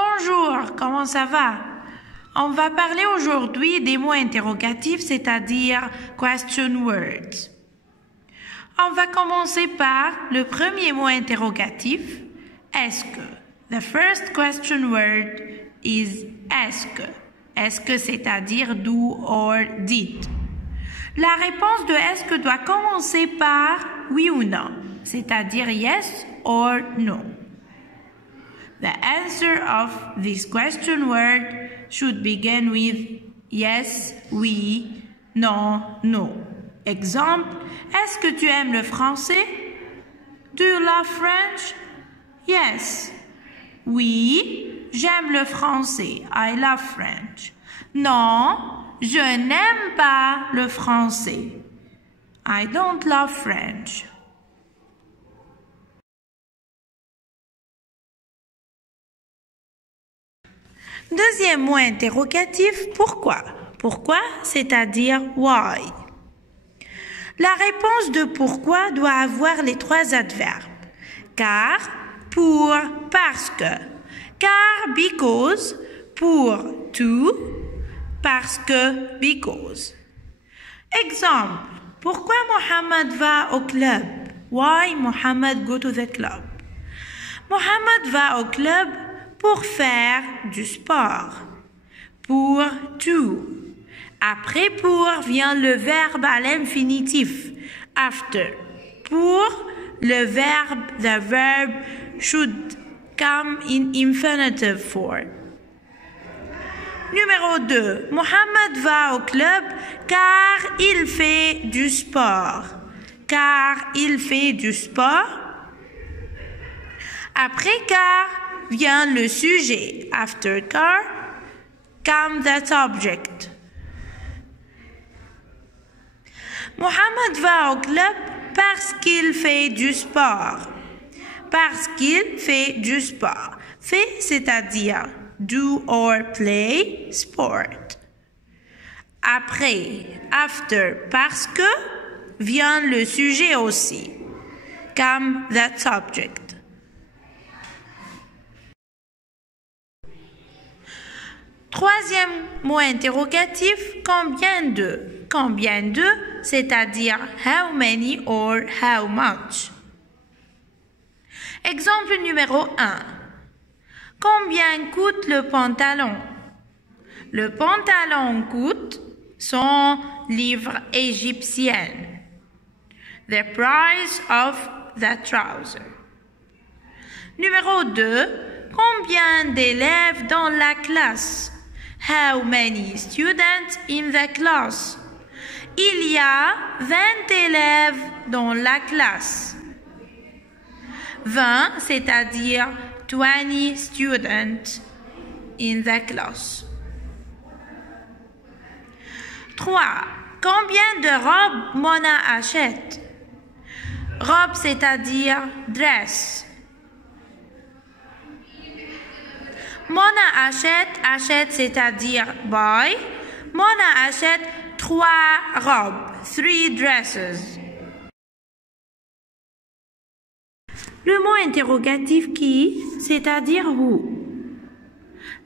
Bonjour, comment ça va? On va parler aujourd'hui des mots interrogatifs, c'est-à-dire question words. On va commencer par le premier mot interrogatif, est-ce que. The first question word is est-ce que. Est-ce que c'est-à-dire do or did. La réponse de est-ce que doit commencer par oui ou non, c'est-à-dire yes or no. The answer of this question word should begin with yes, oui, non, no. Exemple, est-ce que tu aimes le français? Do you love French? Yes. Oui, j'aime le français. I love French. Non, je n'aime pas le français. I don't love French. Deuxième mot interrogatif, pourquoi? Pourquoi, c'est-à-dire why. La réponse de pourquoi doit avoir les trois adverbes. Car, pour, parce que. Car, because, pour, to, parce que, because. Exemple, pourquoi Mohammed va au club? Why Mohammed go to the club? Mohammed va au club pour faire du sport. Pour, to. Après pour vient le verbe à l'infinitif. After. Pour, le verbe, the verb should come in infinitive form. Numéro 2. Mohammed va au club car il fait du sport. Car il fait du sport. Après car vient le sujet. After car come that object. Mohammed va au club parce qu'il fait du sport. Parce qu'il fait du sport. Fait, c'est-à-dire do or play sport. Après, after, parce que, vient le sujet aussi. Come that subject. Troisième mot interrogatif, combien de? Combien de, c'est-à-dire how many or how much. Exemple numéro 1. Combien coûte le pantalon? Le pantalon coûte 100 livres égyptiennes. The price of the trouser. Numéro 2. Combien d'élèves dans la classe? How many students in the class? Il y a 20 élèves dans la classe. 20, c'est-à-dire 20 students in the class. 3. Combien de robes Mona achète? Robe, c'est-à-dire dress. Mona achète, c'est-à-dire buy. Mona achète 3 robes, 3 dresses. Le mot interrogatif qui, c'est-à-dire who.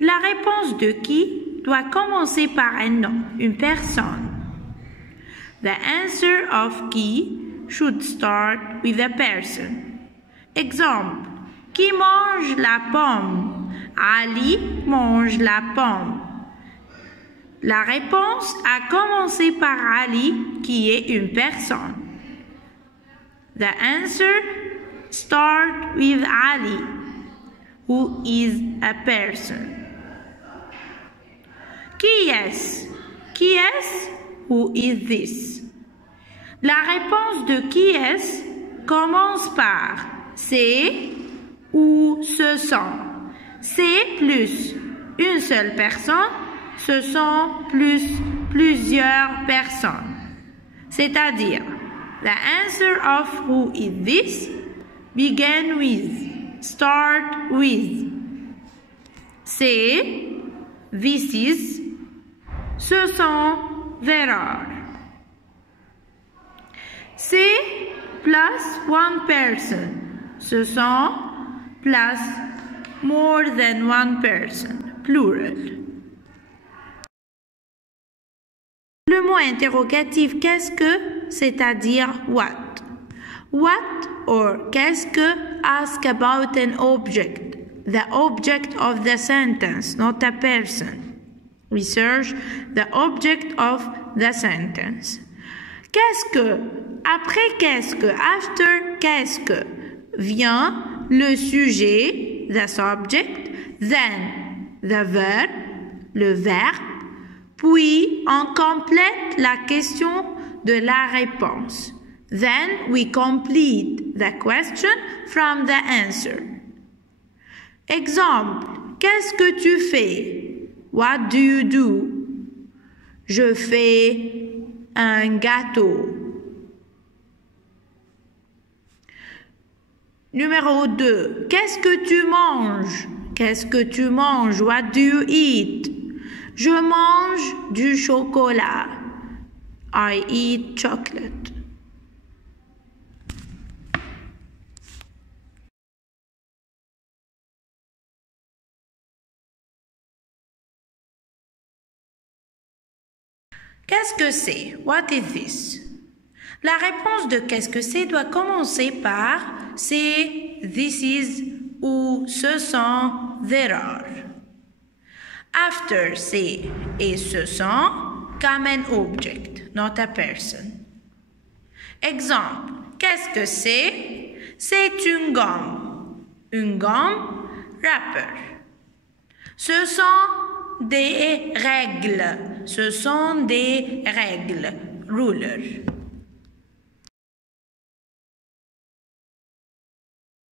La réponse de qui doit commencer par un nom, une personne. The answer of qui should start with a person. Exemple, qui mange la pomme? Ali mange la pomme. La réponse a commencé par Ali, qui est une personne. The answer starts with Ali, who is a person. Qui est-ce? Qui est-ce? Who is this? La réponse de qui est-ce commence par c'est ou ce sont. C'est plus une seule personne, ce sont plus plusieurs personnes. C'est-à-dire, the answer of who is this begin with, start with. C'est, this is, ce sont, there are. C'est plus one person, ce sont plus more than one person, plural. Le mot interrogatif qu'est-ce que, c'est-à-dire what. What or qu'est-ce que ask about an object, the object of the sentence, not a person. Research the object of the sentence. Qu'est-ce que, après qu'est-ce que, after qu'est-ce que, vient le sujet, the subject, then the verb, le verbe, puis on complète la question de la réponse. Then we complete the question from the answer. Exemple, qu'est-ce que tu fais? What do you do? Je fais un gâteau. Numéro 2. Qu'est-ce que tu manges? Qu'est-ce que tu manges? What do you eat? Je mange du chocolat. I eat chocolate. Qu'est-ce que c'est? What is this? La réponse de qu'est-ce que c'est doit commencer par c'est, this is ou ce sont, there are. After c'est et ce sont comme un object, not a person. Exemple, qu'est-ce que c'est? C'est une gomme. Une gomme, wrapper. Ce sont des règles. Ce sont des règles, ruler.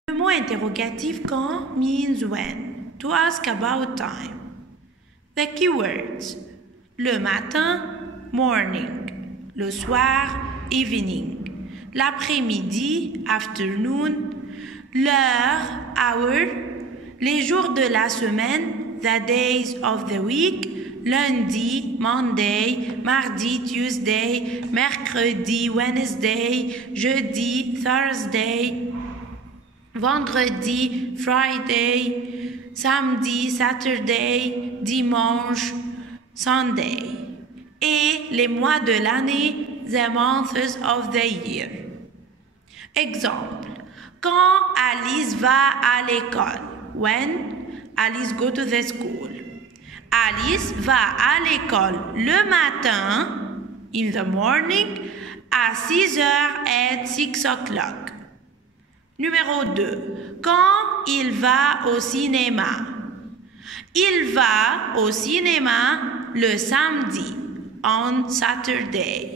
Le mot interrogatif quand means when, to ask about time. The keywords, le matin, morning, le soir, evening, l'après-midi, afternoon, l'heure, hour, les jours de la semaine, the days of the week, lundi, Monday, mardi, Tuesday, mercredi, Wednesday, jeudi, Thursday, vendredi, Friday, samedi, Saturday, dimanche, Sunday. Et les mois de l'année, the months of the year. Exemple, quand Alice va à l'école, when Alice go to the school. Alice va à l'école le matin, in the morning, à 6h at 6 o'clock. Numéro 2. Quand il va au cinéma. Il va au cinéma le samedi, on Saturday.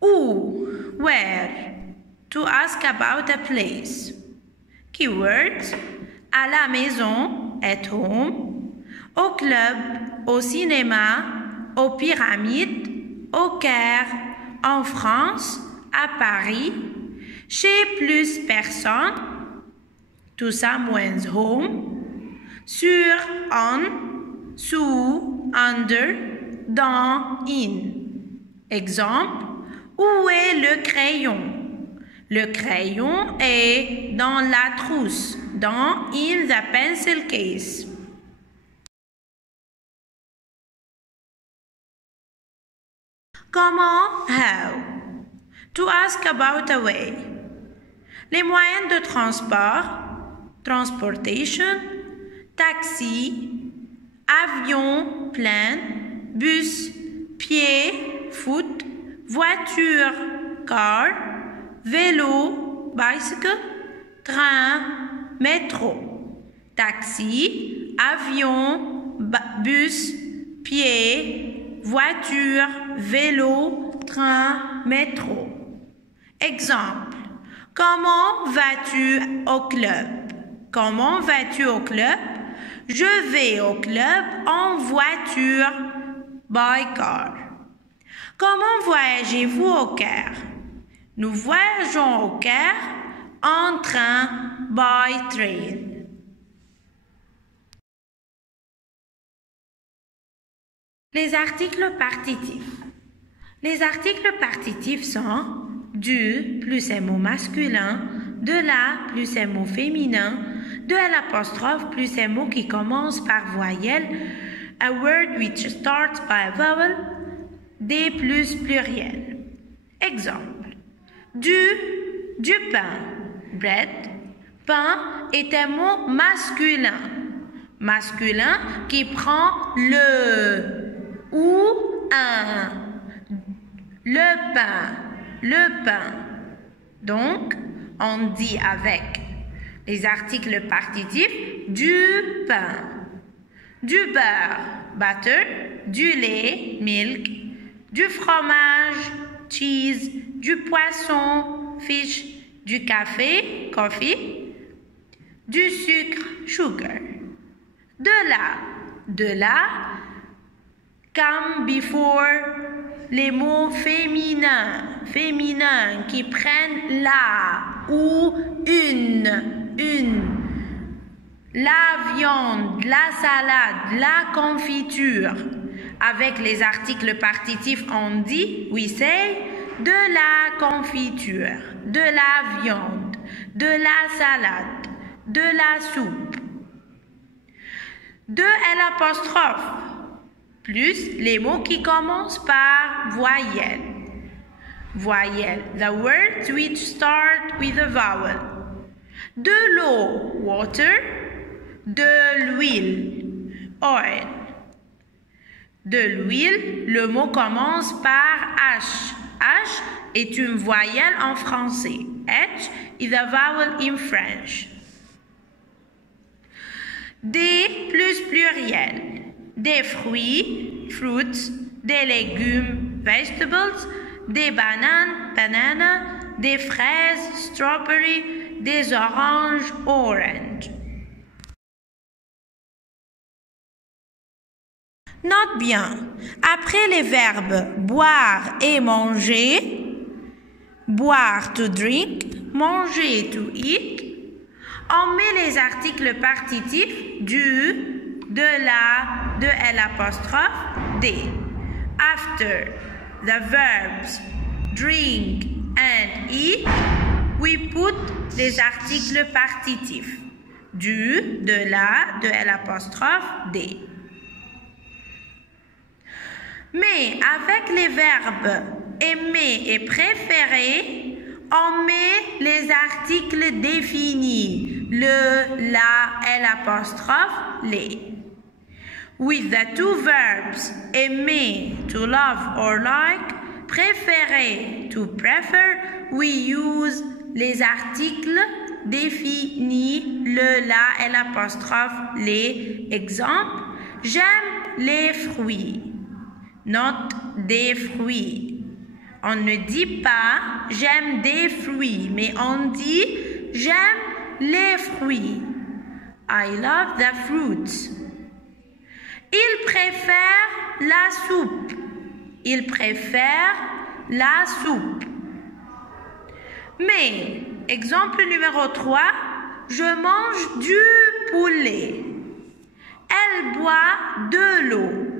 Où, where, to ask about a place. Keywords, à la maison, at home, au club, au cinéma, aux pyramides, au Caire, en France, à Paris, chez plus personnes, to someone's home, sur, on, sous, under, dans, in. Exemple, où est le crayon? Le crayon est dans la trousse, dans in the pencil case. Comment? How? To ask about a way. Les moyens de transport, transportation, taxi, avion, plane, bus, pied, foot, voiture, car, vélo, bicycle, train, métro, taxi, avion, bus, pied, voiture, vélo, train, métro. Exemple, comment vas-tu au club? Comment vas-tu au club? Je vais au club en voiture, by car. Comment voyagez-vous au Caire? Nous voyageons au Caire en train, by train. Les articles partitifs. Les articles partitifs sont Du plus un mot masculin, de la plus un mot féminin, de l'apostrophe plus un mot qui commence par voyelle, a word which starts by a vowel, des plus pluriel. Exemple. Du pain, bread. Pain est un mot masculin. Masculin qui prend le ou un. Le pain. Donc, on dit avec les articles partitifs du pain, du beurre, butter, du lait, milk, du fromage, cheese, du poisson, fish, du café, coffee, du sucre, sugar. De là, come before les mots féminins qui prennent la ou une. La viande, la salade, la confiture. Avec les articles partitifs, on dit, we say, de la confiture, de la viande, de la salade, de la soupe. De l'apostrophe, plus les mots qui commencent par voyelle. Voyelle, the words which start with a vowel. De l'eau, water. De l'huile, oil. De l'huile, le mot commence par H. H est une voyelle en français. H is a vowel in French. Des plus pluriel. Des fruits, fruits. Des légumes, vegetables. Des bananes, banana. Des fraises, strawberry. Des oranges, orange. Note bien, après les verbes boire et manger, boire to drink, manger to eat, on met les articles partitifs du, de la, de l'apostrophe, des. After the verbs drink and eat, we put les articles partitifs du, de la, de l'apostrophe, des. Mais avec les verbes aimer et préférer, on met les articles définis, le, la, l'apostrophe, les. With the two verbs aimer, to love or like, préférer, to prefer, we use les articles définis, le, la, l'apostrophe, les. Exemple, j'aime les fruits. Note des fruits. On ne dit pas j'aime des fruits, mais on dit j'aime les fruits. I love the fruits. Il préfère la soupe. Il préfère la soupe. Mais, exemple numéro 3, je mange du poulet. Elle boit de l'eau.